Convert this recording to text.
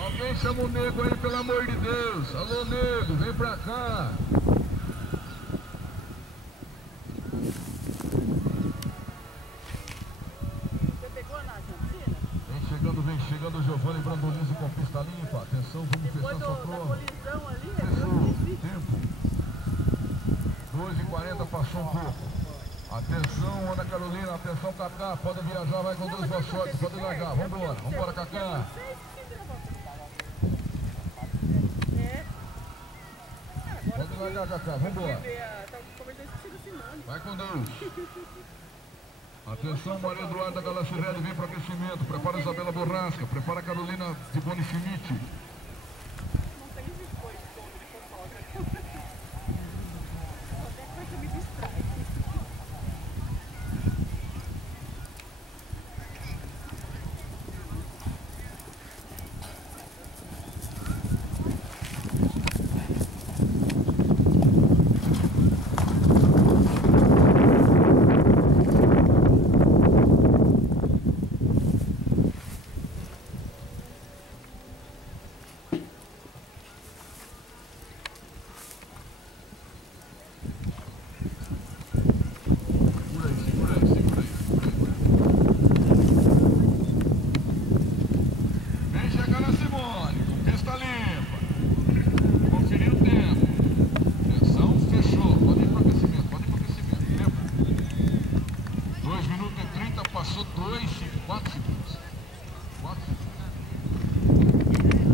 Alguém chama o nego aí, pelo amor de Deus. Alô, nego, vem pra cá. Você pegou na piscina? Vem chegando o Giovanni Brandolizzi com pista limpa. Atenção, vamos fechar sua prova. Depois da colisão ali, Fechou, tempo. 2h40, passou um pouco. Atenção, Ana Carolina, atenção, Cacá. Pode viajar, vai com Deus, boa sorte, pode largar. Vambora, Cacá. Pode largar, Cacá, vambora. Vai com Deus. Atenção, Maria Eduarda Galacerelli, vem para aquecimento. Prepara Isabela Borrasca, prepara Carolina de Bonifinite.